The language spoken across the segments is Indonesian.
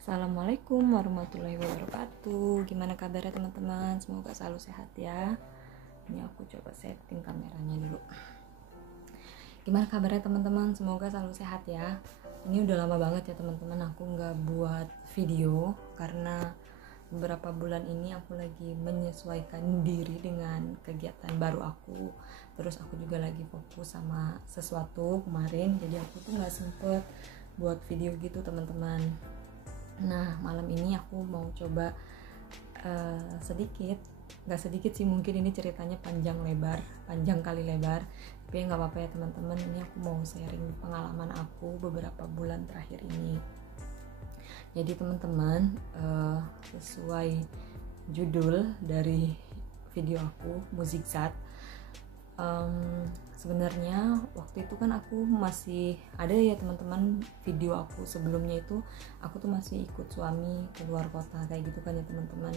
Assalamualaikum warahmatullahi wabarakatuh. Gimana kabarnya teman-teman? Semoga selalu sehat ya. Ini aku coba setting kameranya dulu. Gimana kabarnya teman-teman? Semoga selalu sehat ya. Ini udah lama banget ya teman-teman aku nggak buat video karena beberapa bulan ini aku lagi menyesuaikan diri dengan kegiatan baru aku. Terus aku juga lagi fokus sama sesuatu kemarin, jadi aku tuh nggak sempet buat video gitu teman-teman. Nah malam ini aku mau coba nggak sedikit sih, mungkin ini ceritanya panjang kali lebar, tapi nggak apa-apa ya teman-teman. Ini aku mau sharing pengalaman aku beberapa bulan terakhir ini. Jadi teman-teman, sesuai judul dari video aku Muzikzat, sebenarnya waktu itu kan aku masih ada ya teman-teman, video aku sebelumnya itu aku tuh masih ikut suami ke luar kota kayak gitu kan ya teman-teman.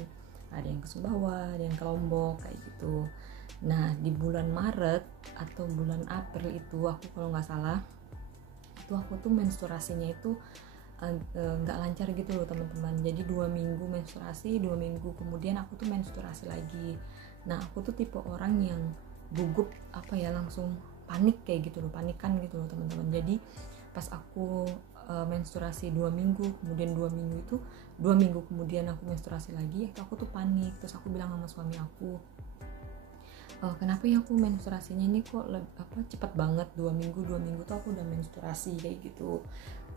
Ada yang ke Sumbawa, ada yang ke Lombok kayak gitu. Nah di bulan Maret atau bulan April itu aku kalau nggak salah, itu aku tuh menstruasinya itu nggak lancar gitu loh teman-teman. Jadi 2 minggu menstruasi, 2 minggu kemudian aku tuh menstruasi lagi. Nah aku tuh tipe orang yang gugup langsung panik kayak gitu loh, panikan gitu loh teman-teman. Jadi pas aku menstruasi 2 minggu, kemudian 2 minggu kemudian aku menstruasi lagi, aku tuh panik. Terus aku bilang sama suami aku, kenapa ya aku menstruasinya ini kok cepat banget, 2 minggu tuh aku udah menstruasi kayak gitu.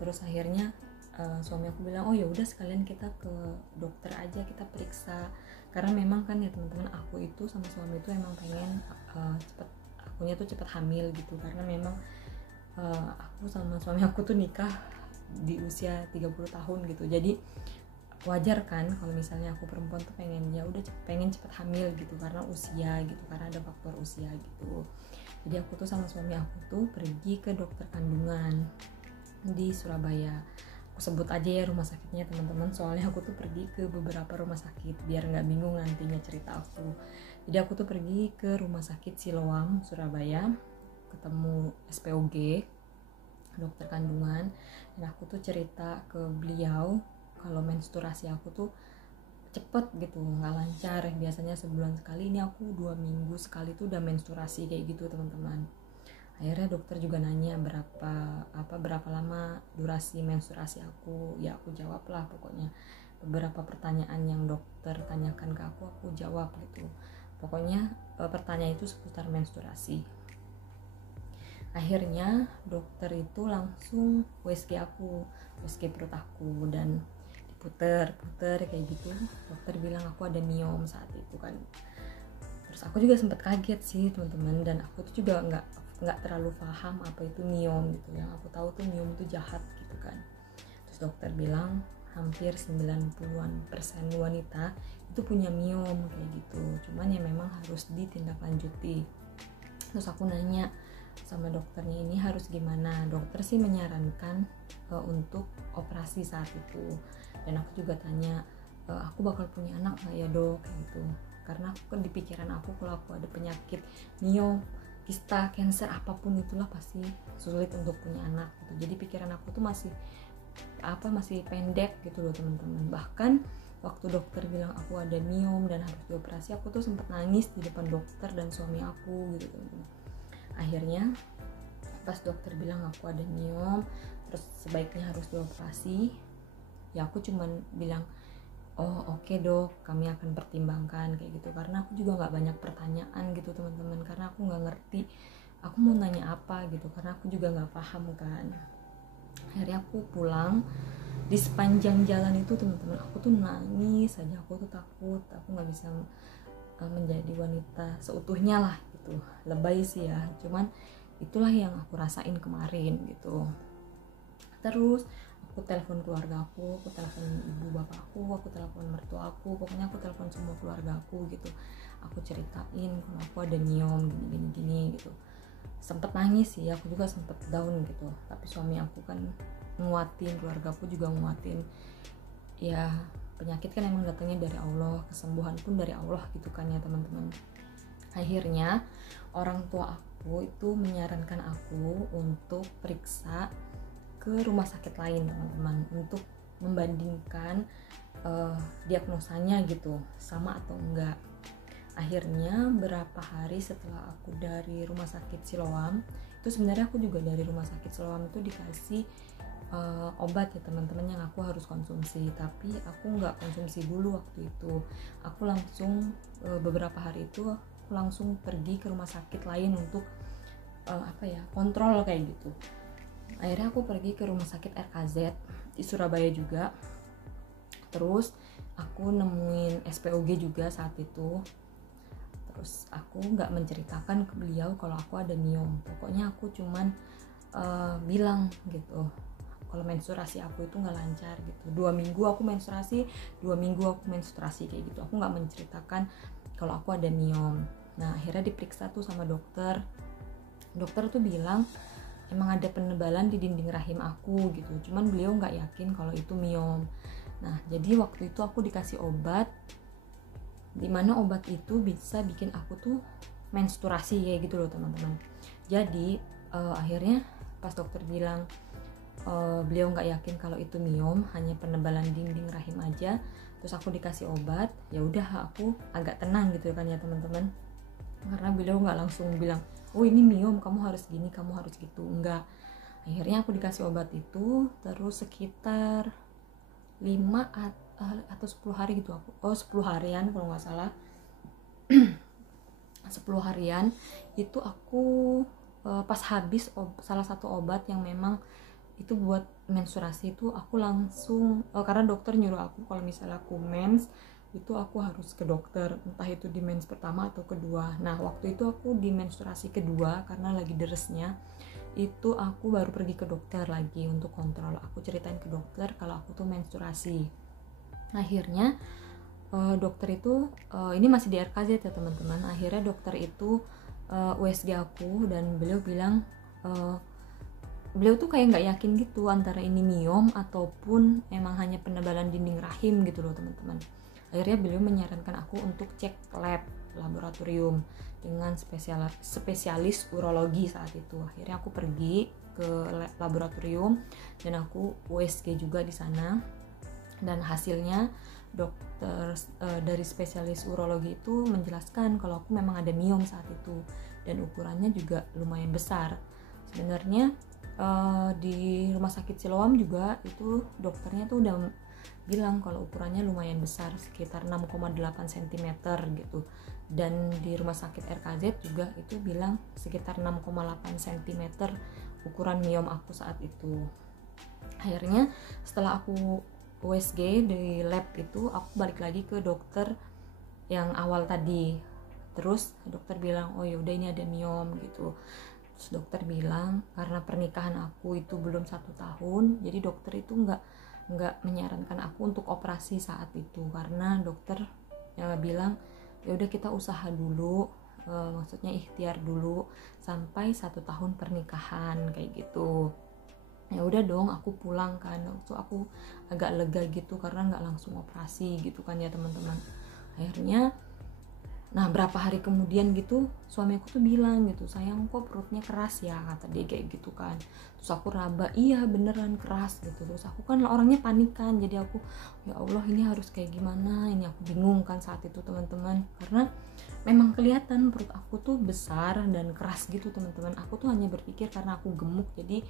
Terus akhirnya suami aku bilang, oh ya udah sekalian kita ke dokter aja, kita periksa. Karena memang kan ya teman-teman, aku itu sama suami itu emang pengen cepet hamil gitu. Karena memang aku sama suami aku tuh nikah di usia 30 tahun gitu. Jadi wajar kan kalau misalnya aku perempuan tuh pengen cepet hamil gitu, karena usia gitu, karena ada faktor usia gitu. Jadi aku tuh sama suami aku tuh pergi ke dokter kandungan di Surabaya. Aku sebut aja ya rumah sakitnya teman-teman, soalnya aku tuh pergi ke beberapa rumah sakit biar nggak bingung nantinya cerita aku. Jadi aku tuh pergi ke rumah sakit Siloam Surabaya, ketemu SPOG, dokter kandungan, dan aku tuh cerita ke beliau kalau menstruasi aku tuh cepet gitu, nggak lancar. Biasanya sebulan sekali, ini aku 2 minggu sekali tuh udah menstruasi kayak gitu teman-teman. Akhirnya dokter juga nanya berapa lama durasi menstruasi aku. Ya aku jawab lah pokoknya beberapa pertanyaan yang dokter tanyakan ke aku jawab gitu. Pokoknya pertanyaan itu seputar menstruasi. Akhirnya dokter itu langsung USG perut aku, dan diputer kayak gitu. Dokter bilang aku ada miom saat itu kan. Terus aku juga sempat kaget sih teman-teman, dan aku tuh juga nggak terlalu paham apa itu miom gitu. Yang aku tahu tuh miom itu jahat gitu kan. Terus dokter bilang hampir 90% wanita itu punya miom kayak gitu, cuman ya memang harus ditindaklanjuti. Terus aku nanya sama dokternya, ini harus gimana? Dokter sih menyarankan untuk operasi saat itu. Dan aku juga tanya, aku bakal punya anak nggak ya dok kayak gitu. Karena aku kan di pikiran aku kalau aku ada penyakit miom, kista, cancer, apapun itulah pasti sulit untuk punya anak gitu. Jadi pikiran aku tuh masih pendek gitu loh teman-teman. Bahkan waktu dokter bilang aku ada miom dan harus dioperasi, aku tuh sempat nangis di depan dokter dan suami aku gitu teman-teman. Akhirnya pas dokter bilang aku ada miom, terus sebaiknya harus dioperasi, ya aku cuman bilang, oh oke dok, kami akan pertimbangkan kayak gitu. Karena aku juga nggak banyak pertanyaan gitu teman-teman, karena aku nggak ngerti aku mau nanya apa gitu, karena aku juga nggak paham kan. Akhirnya aku pulang, di sepanjang jalan itu teman-teman aku tuh nangis aja. Aku tuh takut aku nggak bisa menjadi wanita seutuhnya lah gitu. Lebay sih ya, cuman itulah yang aku rasain kemarin gitu. Terus aku telepon keluarga aku telepon ibu bapak aku telepon mertua aku, pokoknya aku telepon semua keluarga aku gitu. Aku ceritain kalau aku ada miom gini gitu. Sempet nangis sih, aku juga sempet down gitu, tapi suami aku kan nguatin, keluarga aku juga nguatin. Ya penyakit kan emang datangnya dari Allah, kesembuhan pun dari Allah gitu kan ya teman-teman. Akhirnya orang tua aku itu menyarankan aku untuk periksa ke rumah sakit lain teman-teman, untuk membandingkan diagnosanya gitu sama atau enggak. Akhirnya berapa hari setelah aku dari rumah sakit Siloam, itu sebenarnya aku juga dari rumah sakit Siloam itu dikasih obat ya teman-teman yang aku harus konsumsi, tapi aku nggak konsumsi dulu waktu itu. Aku langsung beberapa hari itu aku langsung pergi ke rumah sakit lain untuk kontrol kayak gitu. Akhirnya aku pergi ke rumah sakit RKZ di Surabaya juga. Terus aku nemuin SPOG juga saat itu. Terus aku nggak menceritakan ke beliau kalau aku ada miom. Pokoknya aku cuman bilang gitu, kalau menstruasi aku itu nggak lancar gitu. 2 minggu aku menstruasi, 2 minggu aku menstruasi kayak gitu. Aku nggak menceritakan kalau aku ada miom. Nah akhirnya diperiksa tuh sama dokter. Dokter tuh bilang emang ada penebalan di dinding rahim aku gitu. Cuman beliau nggak yakin kalau itu miom. Nah jadi waktu itu aku dikasih obat, dimana obat itu bisa bikin aku tuh menstruasi kayak gitu loh teman-teman. Jadi akhirnya pas dokter bilang beliau nggak yakin kalau itu miom, hanya penebalan dinding rahim aja, terus aku dikasih obat, ya udah aku agak tenang gitu kan ya teman-teman, karena beliau nggak langsung bilang oh ini miom kamu harus gini kamu harus gitu, enggak. Akhirnya aku dikasih obat itu terus sekitar 5 atau 10 hari gitu, 10 harian kalau nggak salah. 10 harian itu aku pas habis salah satu obat yang memang itu buat menstruasi itu aku langsung karena dokter nyuruh aku kalau misalnya aku mens itu aku harus ke dokter, entah itu di mens pertama atau kedua. Nah waktu itu aku di menstruasi kedua karena lagi deresnya, itu aku baru pergi ke dokter lagi untuk kontrol. Aku ceritain ke dokter kalau aku tuh menstruasi. Akhirnya dokter itu ini masih di RKZ ya teman-teman. Akhirnya dokter itu USG aku dan beliau bilang beliau tuh kayak nggak yakin gitu antara ini miom ataupun emang hanya penebalan dinding rahim gitu loh teman-teman. Akhirnya beliau menyarankan aku untuk cek laboratorium dengan spesialis urologi saat itu. Akhirnya aku pergi ke laboratorium dan aku USG juga di sana, dan hasilnya dokter dari spesialis urologi itu menjelaskan kalau aku memang ada miom saat itu dan ukurannya juga lumayan besar. Sebenarnya di rumah sakit Siloam juga itu dokternya tuh udah bilang kalau ukurannya lumayan besar, sekitar 6,8 cm gitu, dan di rumah sakit RKZ juga itu bilang sekitar 6,8 cm ukuran miom aku saat itu. Akhirnya setelah aku USG di lab itu aku balik lagi ke dokter yang awal tadi. Terus dokter bilang oh yaudah ini ada miom gitu. Terus dokter bilang karena pernikahan aku itu belum 1 tahun, jadi dokter itu nggak menyarankan aku untuk operasi saat itu, karena dokter bilang ya udah kita usaha dulu, maksudnya ikhtiar dulu sampai 1 tahun pernikahan kayak gitu. Ya udah dong aku pulang kan, waktu aku agak lega gitu karena nggak langsung operasi gitu kan ya teman-teman. Akhirnya nah berapa hari kemudian gitu suami aku tuh bilang gitu, sayang kok perutnya keras ya, kata dia kayak gitu kan. Terus aku raba, iya beneran keras gitu. Terus aku kan orangnya panik kan, jadi aku ya Allah ini harus kayak gimana, ini aku bingung kan saat itu teman-teman, karena memang kelihatan perut aku tuh besar dan keras gitu teman-teman. Aku tuh hanya berpikir karena aku gemuk jadi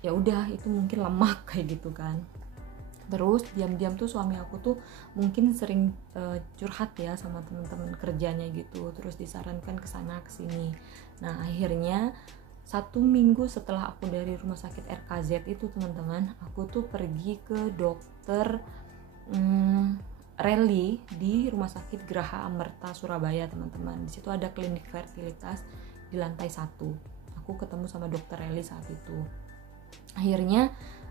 ya udah itu mungkin lemak kayak gitu kan. Terus diam-diam tuh suami aku tuh mungkin sering curhat ya sama teman-teman kerjanya gitu, terus disarankan kesana kesini. Nah akhirnya 1 minggu setelah aku dari rumah sakit RKZ itu teman-teman, aku tuh pergi ke dokter Reli di rumah sakit Geraha Amerta Surabaya teman-teman. Di situ ada klinik fertilitas di lantai 1. Aku ketemu sama dokter Reli saat itu. Akhirnya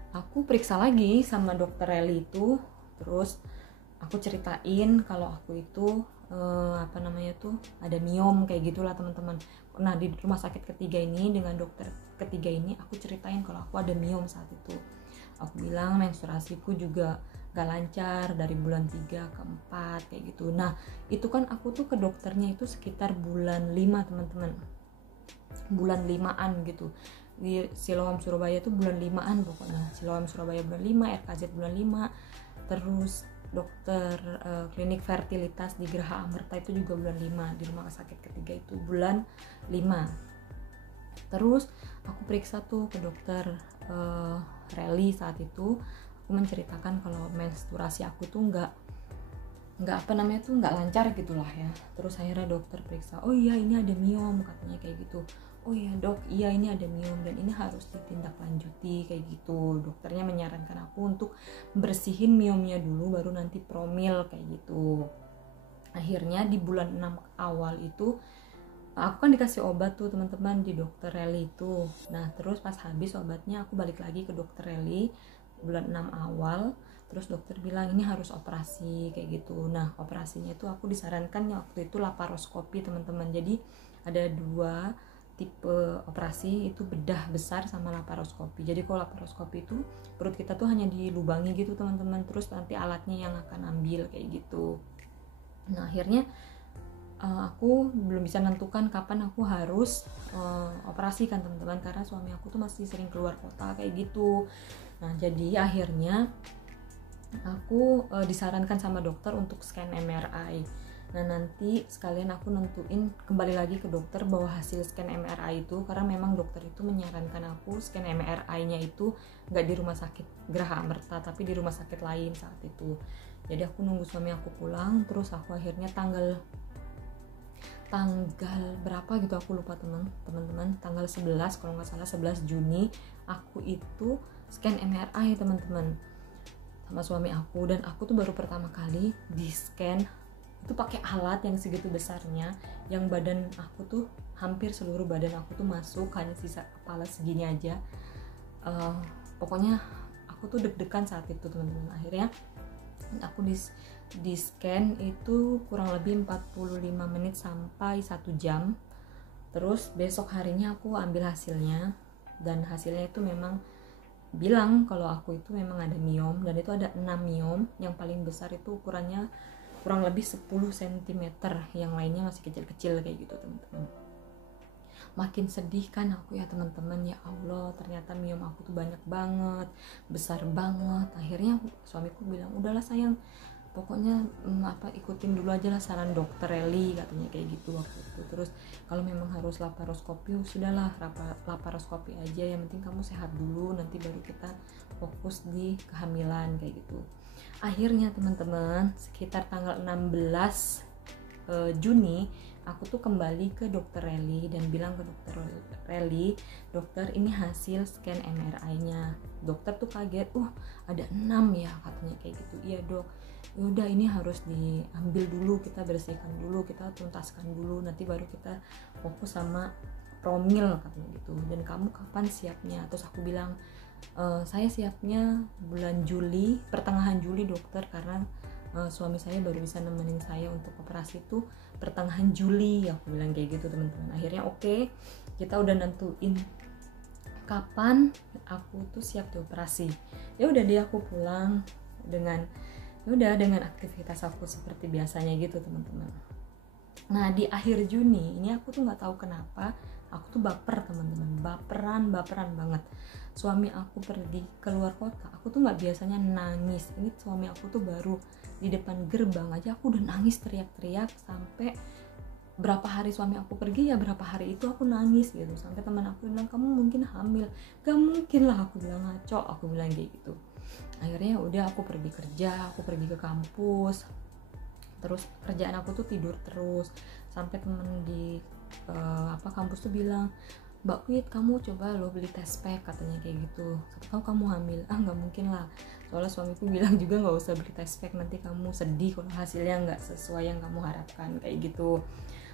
aku periksa lagi sama dokter Reli itu, terus aku ceritain kalau aku itu ada miom kayak gitulah teman-teman. Nah di rumah sakit ketiga ini dengan dokter ketiga ini aku ceritain kalau aku ada miom saat itu. Aku bilang menstruasiku juga gak lancar dari bulan 3 ke 4 kayak gitu. Nah itu kan aku tuh ke dokternya itu sekitar bulan 5 teman-teman, bulan 5-an gitu. di Siloam Surabaya tuh bulan 5-an pokoknya. Siloam Surabaya bulan 5, RKZ bulan 5, terus dokter klinik fertilitas di Geraha Amerta itu juga bulan 5, di rumah sakit ketiga itu bulan 5. Terus aku periksa tuh ke dokter Reli. Saat itu aku menceritakan kalau menstruasi aku tuh nggak lancar gitulah ya. Terus akhirnya dokter periksa, oh iya ini ada miom katanya kayak gitu. Oh iya dok, iya ini ada miom dan ini harus ditindaklanjuti kayak gitu. Dokternya menyarankan aku untuk bersihin miomnya dulu baru nanti promil kayak gitu. Akhirnya di bulan 6 awal itu aku kan dikasih obat tuh teman-teman di dokter Reli itu. Nah terus pas habis obatnya aku balik lagi ke dokter Reli bulan 6 awal. Terus dokter bilang ini harus operasi kayak gitu. Nah operasinya itu aku disarankan waktu itu laparoskopi teman-teman. Jadi ada 2 tipe operasi, itu bedah besar sama laparoskopi. Jadi kalau laparoskopi itu perut kita tuh hanya dilubangi gitu teman-teman. Terus nanti alatnya yang akan ambil kayak gitu. Nah akhirnya aku belum bisa nentukan kapan aku harus operasi kan teman-teman, karena suami aku tuh masih sering keluar kota kayak gitu. Nah jadi akhirnya aku disarankan sama dokter untuk scan MRI. Nah nanti sekalian aku nentuin kembali lagi ke dokter bahwa hasil scan MRI itu, karena memang dokter itu menyarankan aku scan MRI-nya itu nggak di rumah sakit Geraha Amerta tapi di rumah sakit lain saat itu. Jadi aku nunggu suami aku pulang, terus aku akhirnya tanggal berapa gitu aku lupa teman-teman, tanggal 11 kalau nggak salah, 11 Juni aku itu scan MRI teman-teman sama suami aku. Dan aku tuh baru pertama kali di scan itu pakai alat yang segitu besarnya, yang badan aku tuh hampir seluruh badan aku tuh masuk, hanya sisa kepala segini aja. Pokoknya aku tuh deg-degan saat itu teman-teman. Akhirnya aku di scan itu kurang lebih 45 menit sampai 1 jam. Terus besok harinya aku ambil hasilnya, dan hasilnya itu memang bilang kalau aku itu memang ada miom, dan itu ada 6 miom. Yang paling besar itu ukurannya kurang lebih 10 cm, yang lainnya masih kecil-kecil kayak gitu teman-teman. Makin sedih kan aku ya teman-teman, ya Allah ternyata miom aku tuh banyak banget, besar banget. Akhirnya suamiku bilang udahlah sayang, pokoknya ikutin dulu aja lah saran dokter Reli katanya kayak gitu waktu itu. Terus kalau memang harus laparoskopi sudahlah laparoskopi aja, yang penting kamu sehat dulu, nanti baru kita fokus di kehamilan kayak gitu. Akhirnya teman-teman sekitar tanggal 16 Juni aku tuh kembali ke dokter Reli dan bilang ke dokter Reli, dokter ini hasil scan MRI-nya. Dokter tuh kaget, ada 6 ya katanya kayak gitu. Iya dok, yaudah ini harus diambil dulu, kita bersihkan dulu, kita tuntaskan dulu, nanti baru kita fokus sama promil katanya gitu. Dan kamu kapan siapnya? Terus aku bilang saya siapnya bulan Juli, pertengahan Juli dokter, karena suami saya baru bisa nemenin saya untuk operasi itu pertengahan Juli, aku bilang kayak gitu teman-teman. Akhirnya oke, kita udah nentuin kapan aku tuh siap dioperasi. Ya udah deh, aku pulang dengan aktivitas aku seperti biasanya gitu teman-teman. Nah di akhir Juni ini aku tuh nggak tahu kenapa aku tuh baper teman-teman, baperan banget. Suami aku pergi keluar kota, aku tuh nggak biasanya nangis. Ini suami aku tuh baru di depan gerbang aja aku udah nangis teriak-teriak. Sampai berapa hari suami aku pergi, ya berapa hari itu aku nangis gitu. Sampai teman aku bilang kamu mungkin hamil. Gak mungkin lah, aku bilang ngaco, aku bilang kayak gitu. Akhirnya udah aku pergi kerja, aku pergi ke kampus. Terus kerjaan aku tuh tidur terus. Sampai temen di kampus tuh bilang, Mbak Wit, kamu coba lo beli test pack katanya kayak gitu, siapa tahu kamu hamil. Nggak mungkin lah, soalnya suamiku bilang juga nggak usah beli test pack, nanti kamu sedih kalau hasilnya nggak sesuai yang kamu harapkan kayak gitu.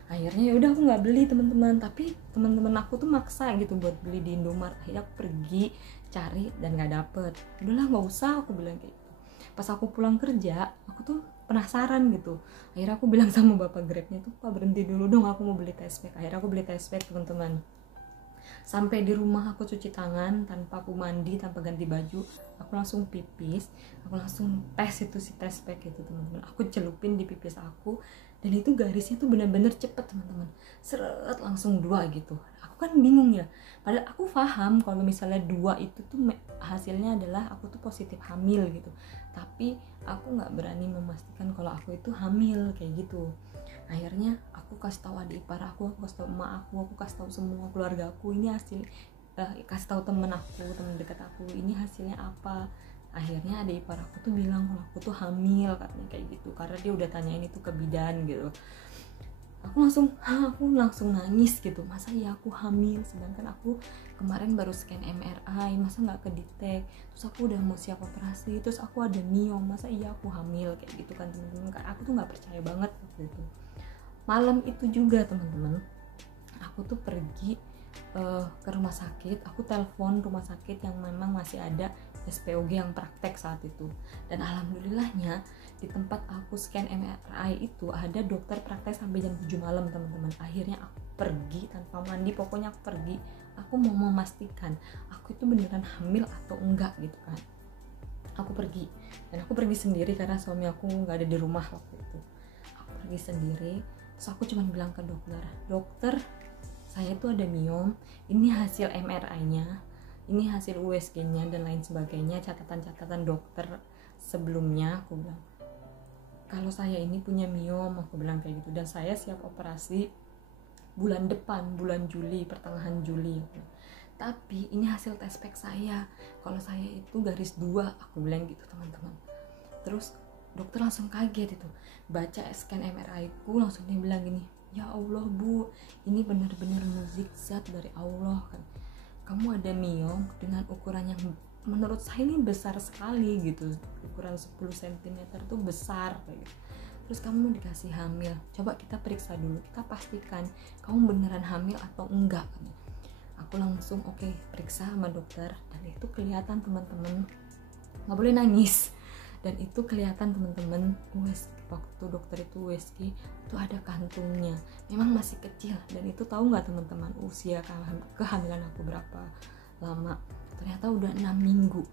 Akhirnya ya udah aku nggak beli teman-teman, tapi teman-teman aku tuh maksa gitu buat beli di Indomaret. Akhirnya aku pergi cari dan nggak dapet. Udahlah nggak usah, aku bilang kayak gitu. Pas aku pulang kerja, aku tuh penasaran gitu. Akhirnya aku bilang sama bapak Grabnya tuh, Pak berhenti dulu dong, aku mau beli test pack. Akhirnya aku beli test pack teman-teman. Sampai di rumah aku cuci tangan tanpa aku mandi, tanpa ganti baju, aku langsung pipis, aku langsung tes itu si tes pack itu teman-teman, aku celupin di pipis aku, dan itu garisnya tuh benar-benar cepet teman-teman, seret langsung 2 gitu. Aku kan bingung ya, padahal aku paham kalau misalnya 2 itu tuh hasilnya adalah aku tuh positif hamil gitu, tapi aku nggak berani memastikan kalau aku itu hamil kayak gitu. Akhirnya aku kasih tahu adik ipar aku kasih tahu emak aku kasih tahu semua keluarga aku ini hasil, kasih tahu temen dekat aku ini hasilnya apa. Akhirnya adik ipar aku tuh bilang kalau aku tuh hamil katanya kayak gitu, karena dia udah tanyain itu ke bidan gitu. Aku langsung nangis gitu, masa ya aku hamil, sedangkan aku kemarin baru scan MRI, masa nggak kedetek, terus aku udah mau siap operasi, terus aku ada miom, masa iya aku hamil kayak gitu kan teman-teman. Aku tuh nggak percaya banget waktu itu. Malam itu juga teman-teman, aku tuh pergi ke rumah sakit, aku telepon rumah sakit yang memang masih ada SPOG yang praktek saat itu, dan alhamdulillahnya di tempat aku scan MRI itu ada dokter praktek sampai jam 7 malam teman-teman. Akhirnya aku pergi tanpa mandi, pokoknya aku pergi, aku mau memastikan aku itu beneran hamil atau enggak gitu kan. Aku pergi, dan aku pergi sendiri karena suami aku nggak ada di rumah waktu itu. Aku pergi sendiri, terus aku cuma bilang ke dokter, saya tuh ada miom, ini hasil MRI-nya, ini hasil USG-nya dan lain sebagainya, catatan-catatan dokter sebelumnya. Aku bilang kalau saya ini punya miom, aku bilang kayak gitu, dan saya siap operasi bulan depan, bulan Juli, pertengahan Juli. Tapi ini hasil tes pack saya, kalau saya itu garis 2, aku bilang gitu teman-teman. Terus dokter langsung kaget itu, baca scan MRI ku, langsung dia bilang gini, ya Allah Bu, ini benar-benar mukjizat dari Allah kan. Kamu ada miom dengan ukuran yang menurut saya ini besar sekali gitu, ukuran 10 cm tuh besar kayak gitu. Terus kamu dikasih hamil, coba kita periksa dulu, kita pastikan kamu beneran hamil atau enggak. Aku langsung oke, periksa sama dokter, dan itu kelihatan teman-teman, nggak boleh nangis, dan itu kelihatan teman-teman, waktu dokter itu USG itu ada kantungnya, memang masih kecil, dan itu tahu nggak teman-teman usia kehamilan aku berapa lama? Ternyata udah 6 minggu.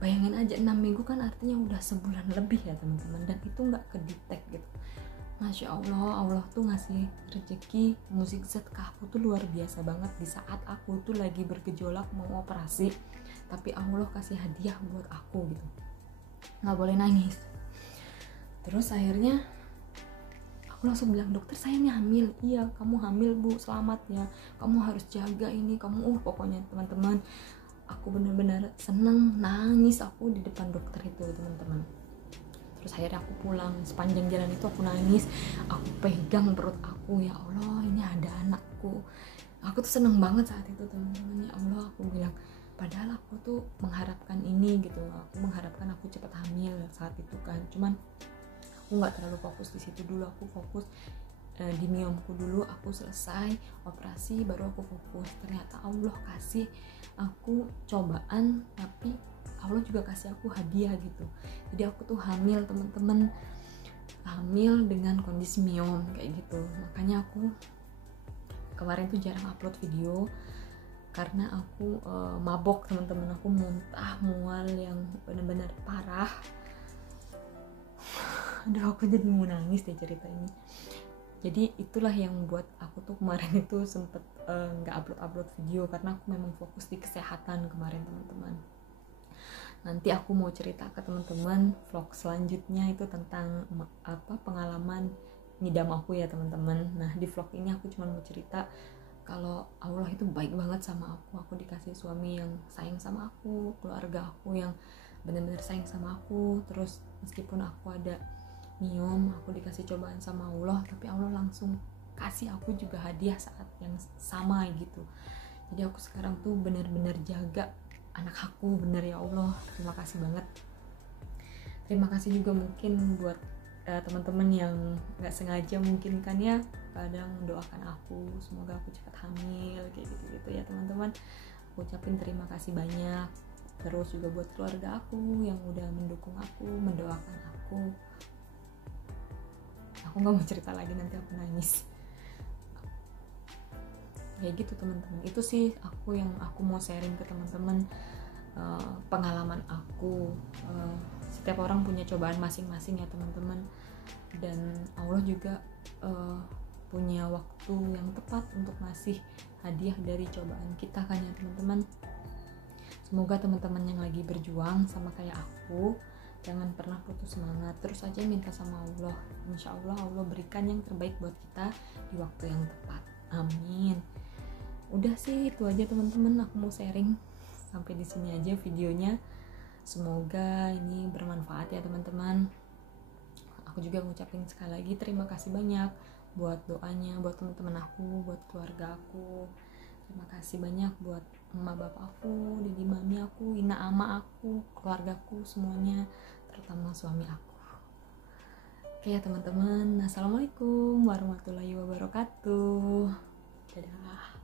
Bayangin aja 6 minggu kan artinya udah sebulan lebih ya teman-teman, dan itu nggak kedetek gitu. Masya Allah, Allah tuh ngasih rezeki mukjizat ke aku tuh luar biasa banget. Di saat aku tuh lagi bergejolak mau operasi, tapi Allah kasih hadiah buat aku gitu, nggak boleh nangis. Terus akhirnya aku langsung bilang, dokter saya ini hamil. Iya kamu hamil Bu, selamat ya, kamu harus jaga ini, kamu pokoknya teman-teman, aku benar-benar seneng, nangis aku di depan dokter itu teman-teman. Terus akhirnya aku pulang, sepanjang jalan itu aku nangis, aku pegang perut aku, ya Allah ini ada anakku. Aku tuh seneng banget saat itu teman-teman, ya Allah, aku bilang, padahal aku tuh mengharapkan ini gitu, aku mengharapkan aku cepat hamil saat itu kan. Cuman aku nggak terlalu fokus di situ dulu, aku fokus di miomku dulu, aku selesai operasi baru aku fokus. Ternyata Allah kasih aku cobaan, tapi Allah juga kasih aku hadiah gitu. Jadi aku tuh hamil teman-teman, hamil dengan kondisi miom kayak gitu. Makanya aku kemarin tuh jarang upload video karena aku mabok teman-teman, aku muntah mual yang benar-benar parah. Aduh, aku jadi mau nangis deh cerita ini. Jadi itulah yang buat aku tuh kemarin itu sempet nggak upload video, karena aku memang fokus di kesehatan kemarin teman-teman. Nanti aku mau cerita ke teman-teman vlog selanjutnya itu tentang pengalaman ngidam aku ya teman-teman. Nah di vlog ini aku cuma mau cerita kalau Allah itu baik banget sama aku dikasih suami yang sayang sama aku, keluarga aku yang benar-benar sayang sama aku. Terus meskipun aku ada miom, aku dikasih cobaan sama Allah, tapi Allah langsung kasih aku juga hadiah saat yang sama gitu. Jadi aku sekarang tuh benar-benar jaga anak aku, bener ya Allah, terima kasih banget. Terima kasih juga mungkin buat teman-teman yang nggak sengaja mungkin kan ya kadang doakan aku semoga aku cepat hamil kayak gitu ya teman-teman. Aku ucapin terima kasih banyak. Terus juga buat keluarga aku yang udah mendukung aku, mendoakan aku. Aku nggak mau cerita lagi, nanti aku nangis. Kayak gitu teman-teman, itu sih aku yang aku mau sharing ke teman-teman. pengalaman aku. Setiap orang punya cobaan masing-masing ya teman-teman, dan Allah juga punya waktu yang tepat untuk ngasih hadiah dari cobaan kita kan ya teman-teman. Semoga teman-teman yang lagi berjuang sama kayak aku jangan pernah putus semangat, terus aja minta sama Allah. Insya Allah Allah berikan yang terbaik buat kita di waktu yang tepat, amin. Udah sih itu aja teman-teman, aku mau sharing sampai di sini aja videonya. Semoga ini bermanfaat ya teman-teman. Aku juga ngucapin sekali lagi terima kasih banyak buat doanya, buat teman-teman aku, buat keluarga aku. Terima kasih banyak buat emak bapak aku, didi mami aku, ina ama aku, keluargaku semuanya, terutama suami aku. Oke ya teman-teman, assalamualaikum warahmatullahi wabarakatuh. Dadah.